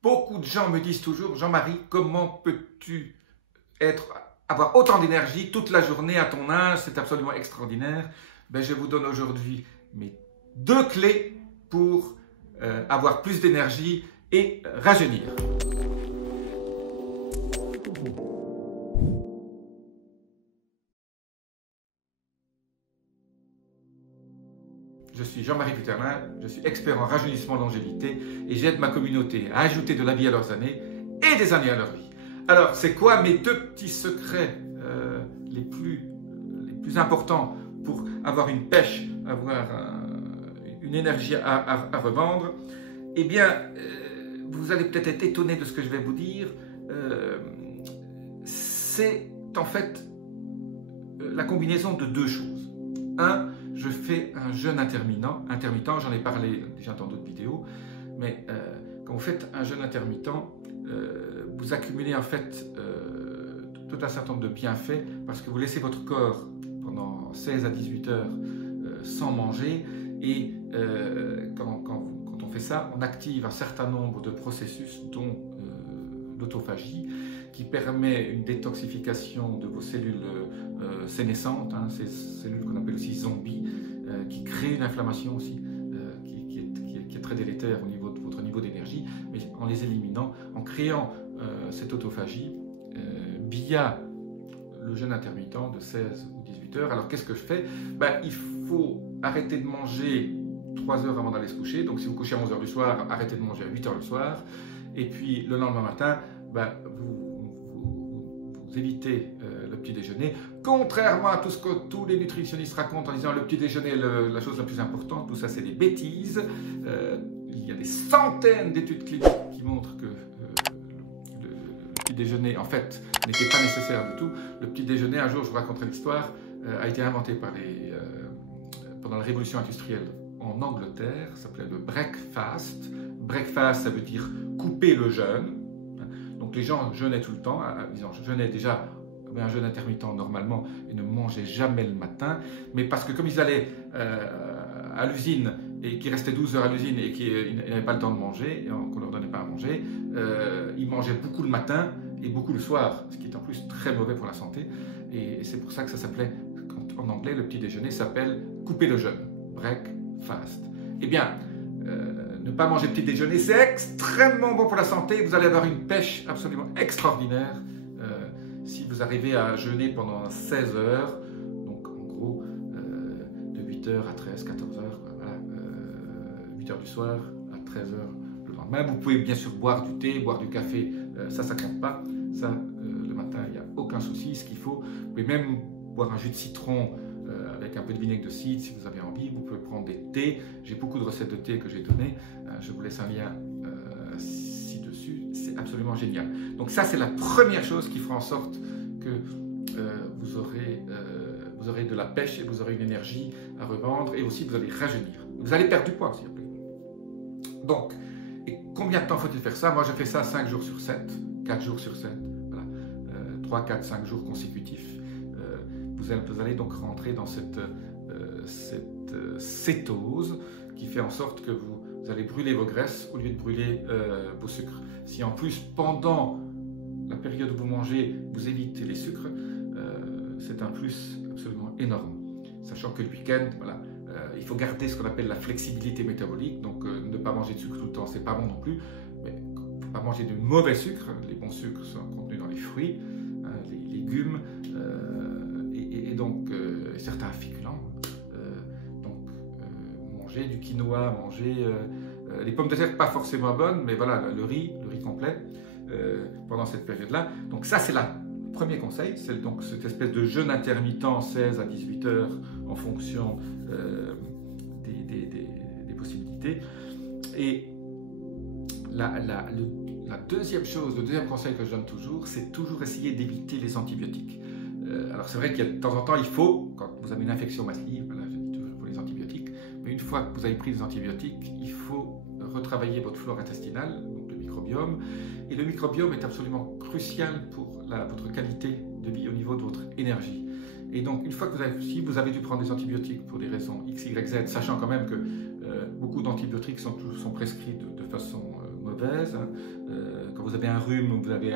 Beaucoup de gens me disent toujours, Jean-Marie, comment peux-tu avoir autant d'énergie toute la journée à ton âge? C'est absolument extraordinaire. Ben, je vous donne aujourd'hui mes 2 clés pour avoir plus d'énergie et rajeunir. Je suis Jean-Marie Puterlin, je suis expert en rajeunissement et longévité et j'aide ma communauté à ajouter de la vie à leurs années et des années à leur vie. Alors, c'est quoi mes 2 petits secrets les plus importants pour avoir une pêche, avoir une énergie à revendre? Eh bien, vous allez peut-être être étonné de ce que je vais vous dire. C'est en fait la combinaison de 2 choses. Un, je fais un jeûne intermittent, j'en ai parlé déjà dans d'autres vidéos, mais quand vous faites un jeûne intermittent, vous accumulez en fait tout un certain nombre de bienfaits parce que vous laissez votre corps pendant 16 à 18 heures sans manger et quand on fait ça, on active un certain nombre de processus dont l'autophagie qui permet une détoxification de vos cellules sénescentes, hein, ces cellules qu'on appelle aussi zombies, qui créent une inflammation aussi, qui est très délétère au niveau de votre niveau d'énergie, mais en les éliminant, en créant cette autophagie via le jeûne intermittent de 16 ou 18 heures. Alors qu'est-ce que je fais? Ben, il faut arrêter de manger 3 heures avant d'aller se coucher, donc si vous couchez à 11 heures du soir, arrêtez de manger à 8 heures le soir, et puis le lendemain matin, ben, vous évitez le petit déjeuner, contrairement à tout ce que tous les nutritionnistes racontent en disant le petit déjeuner est la chose la plus importante. Tout ça c'est des bêtises. Il y a des centaines d'études cliniques qui montrent que le petit déjeuner en fait n'était pas nécessaire du tout. Le petit déjeuner, un jour je vous raconterai l'histoire, a été inventé pendant la révolution industrielle en Angleterre, ça s'appelait le breakfast. Breakfast, ça veut dire couper le jeûne. Donc les gens jeûnaient tout le temps, ils jeûnaient déjà un jeûne intermittent normalement et ne mangeaient jamais le matin, mais parce que comme ils allaient à l'usine et qu'ils restaient 12 heures à l'usine et qu'ils n'avaient pas le temps de manger, et qu'on ne leur donnait pas à manger, ils mangeaient beaucoup le matin et beaucoup le soir, ce qui est en plus très mauvais pour la santé, et c'est pour ça que ça s'appelait, en anglais, le petit déjeuner s'appelle couper le jeûne, breakfast. Eh bien, ne pas manger petit déjeuner, c'est extrêmement bon pour la santé. Vous allez avoir une pêche absolument extraordinaire si vous arrivez à jeûner pendant 16 heures, donc en gros de 8 heures à 13, 14 heures, voilà, 8 heures du soir à 13 heures le lendemain. Vous pouvez bien sûr boire du thé, boire du café, ça ne compte pas. Ça, le matin, il n'y a aucun souci. Ce qu'il faut, vous pouvez même boire un jus de citron avec un peu de vinaigre de cidre si vous avez envie. Vous pouvez prendre des thés. J'ai beaucoup de recettes de thé que j'ai données. Je vous laisse un lien ci-dessus. C'est absolument génial. Donc ça, c'est la première chose qui fera en sorte que vous aurez de la pêche et vous aurez une énergie à revendre et aussi vous allez rajeunir. Vous allez perdre du poids aussi après. Donc, et combien de temps faut-il faire ça? Moi, je fais ça 5 jours sur 7, 4 jours sur 7, voilà, 3, 4, 5 jours consécutifs. Vous allez donc rentrer dans cette cétose qui fait en sorte que vous allez brûler vos graisses au lieu de brûler vos sucres. Si en plus, pendant la période où vous mangez, vous évitez les sucres, c'est un plus absolument énorme. Sachant que le week-end, voilà, il faut garder ce qu'on appelle la flexibilité métabolique, donc ne pas manger de sucre tout le temps, c'est pas bon non plus, mais il ne faut pas manger de mauvais sucres. Les bons sucres sont contenus dans les fruits, hein, les légumes, et donc certains féculents. Manger du quinoa, manger les pommes de terre, pas forcément bonnes, mais voilà, le riz complet pendant cette période-là. Donc ça, c'est le premier conseil, c'est donc cette espèce de jeûne intermittent 16 à 18 heures en fonction des possibilités. Et la deuxième chose, le deuxième conseil que je donne toujours, c'est toujours essayer d'éviter les antibiotiques. Alors c'est vrai qu'il y a de temps en temps, il faut, quand vous avez une infection massive, voilà, je dis toujours, il faut les antibiotiques, mais une fois que vous avez pris les antibiotiques, il faut retravailler votre flore intestinale, donc le microbiome, et le microbiome est absolument crucial pour votre qualité de vie au niveau de votre énergie. Et donc une fois que si vous avez dû prendre des antibiotiques pour des raisons X, Y, Z, sachant quand même que beaucoup d'antibiotiques sont prescrits de façon mauvaise, mauvaise. Hein. Quand vous avez un rhume, vous avez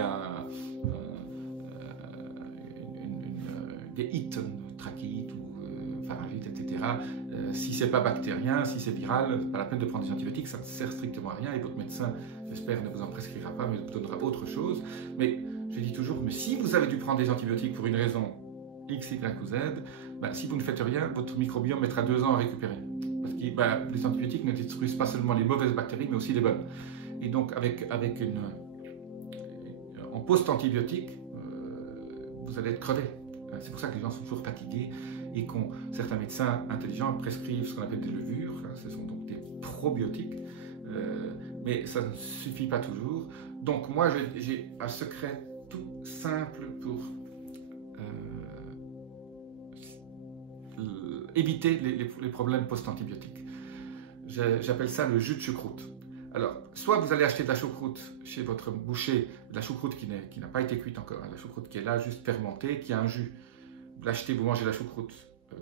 des ites, trachéite ou pharyngite, etc. Si ce n'est pas bactérien, si c'est viral, pas la peine de prendre des antibiotiques, ça ne sert strictement à rien et votre médecin, j'espère, ne vous en prescrira pas, mais vous donnera autre chose. Mais je dis toujours, mais si vous avez dû prendre des antibiotiques pour une raison X, Y ou Z, ben, si vous ne faites rien, votre microbiome mettra 2 ans à récupérer. Parce que les antibiotiques ne détruisent pas seulement les mauvaises bactéries, mais aussi les bonnes. Et donc, en post-antibiotique, vous allez être crevé. C'est pour ça que les gens sont toujours fatigués et que certains médecins intelligents prescrivent ce qu'on appelle des levures. Ce sont donc des probiotiques, mais ça ne suffit pas toujours. Donc moi, j'ai un secret tout simple pour éviter les problèmes post-antibiotiques. J'appelle ça le jus de choucroute. Alors, soit vous allez acheter de la choucroute chez votre boucher, de la choucroute qui n'a pas été cuite encore, hein, la choucroute qui est là, juste fermentée, qui a un jus. Vous l'achetez, vous mangez la choucroute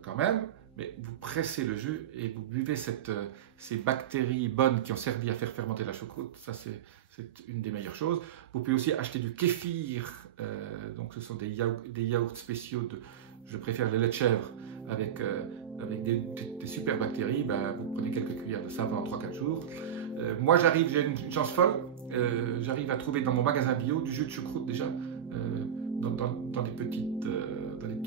quand même, mais vous pressez le jus et vous buvez ces bactéries bonnes qui ont servi à faire fermenter la choucroute. Ça, c'est une des meilleures choses. Vous pouvez aussi acheter du kéfir, donc ce sont des yaourts spéciaux, je préfère les laits de chèvre, avec des super bactéries. Ben, vous prenez quelques cuillères de ça pendant 3-4 jours. Moi, j'ai une chance folle, j'arrive à trouver dans mon magasin bio du jus de choucroute déjà, dans des petites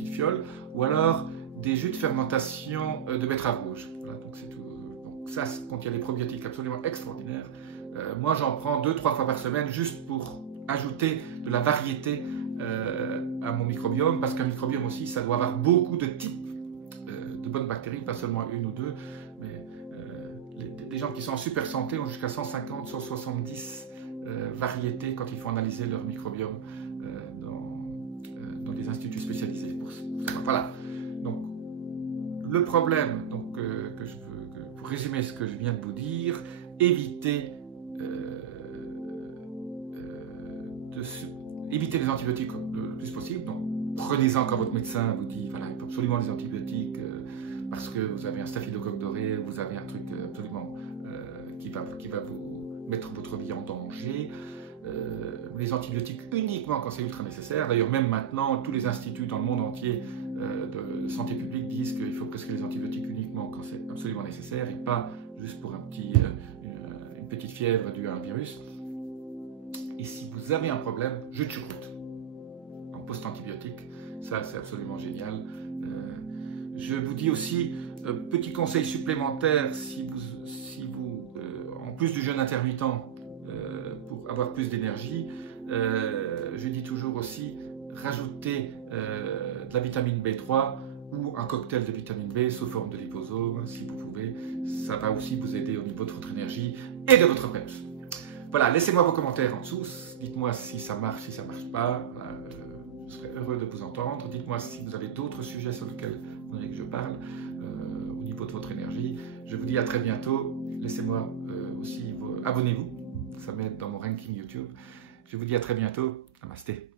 fioles, ou alors des jus de fermentation de betterave rouge. Voilà, donc c'est tout. Donc ça contient des probiotiques absolument extraordinaires. Moi, j'en prends 2-3 fois par semaine juste pour ajouter de la variété à mon microbiome, parce qu'un microbiome aussi, ça doit avoir beaucoup de types de bonnes bactéries, pas seulement une ou deux, mais des gens qui sont en super santé ont jusqu'à 150, 170 variétés quand ils font analyser leur microbiome dans des instituts spécialisés. Voilà. Donc, le problème, donc, pour résumer ce que je viens de vous dire, évitez les antibiotiques le plus possible. Donc, prenez-en quand votre médecin vous dit, voilà, il faut absolument les antibiotiques parce que vous avez un staphylocoque doré, vous avez un truc absolument qui va vous mettre votre vie en danger. Les antibiotiques uniquement quand c'est ultra nécessaire. D'ailleurs, même maintenant, tous les instituts dans le monde entier de santé publique disent qu'il faut prescrire les antibiotiques uniquement quand c'est absolument nécessaire et pas juste pour une petite fièvre due à un virus. Et si vous avez un problème, jus de choucroute en post-antibiotique, ça c'est absolument génial. Je vous dis aussi, petit conseil supplémentaire, si vous en plus du jeûne intermittent, pour avoir plus d'énergie, je dis toujours aussi, rajoutez de la vitamine B3 ou un cocktail de vitamine B sous forme de liposome, si vous pouvez. Ça va aussi vous aider au niveau de votre énergie et de votre PEPS. Voilà, laissez-moi vos commentaires en dessous. Dites-moi si ça marche, si ça ne marche pas. Je serais heureux de vous entendre. Dites-moi si vous avez d'autres sujets sur lesquels vous voudriez que je parle au niveau de votre énergie. Je vous dis à très bientôt. Laissez-moi aussi, abonnez-vous. Ça m'aide dans mon ranking YouTube. Je vous dis à très bientôt. Namasté.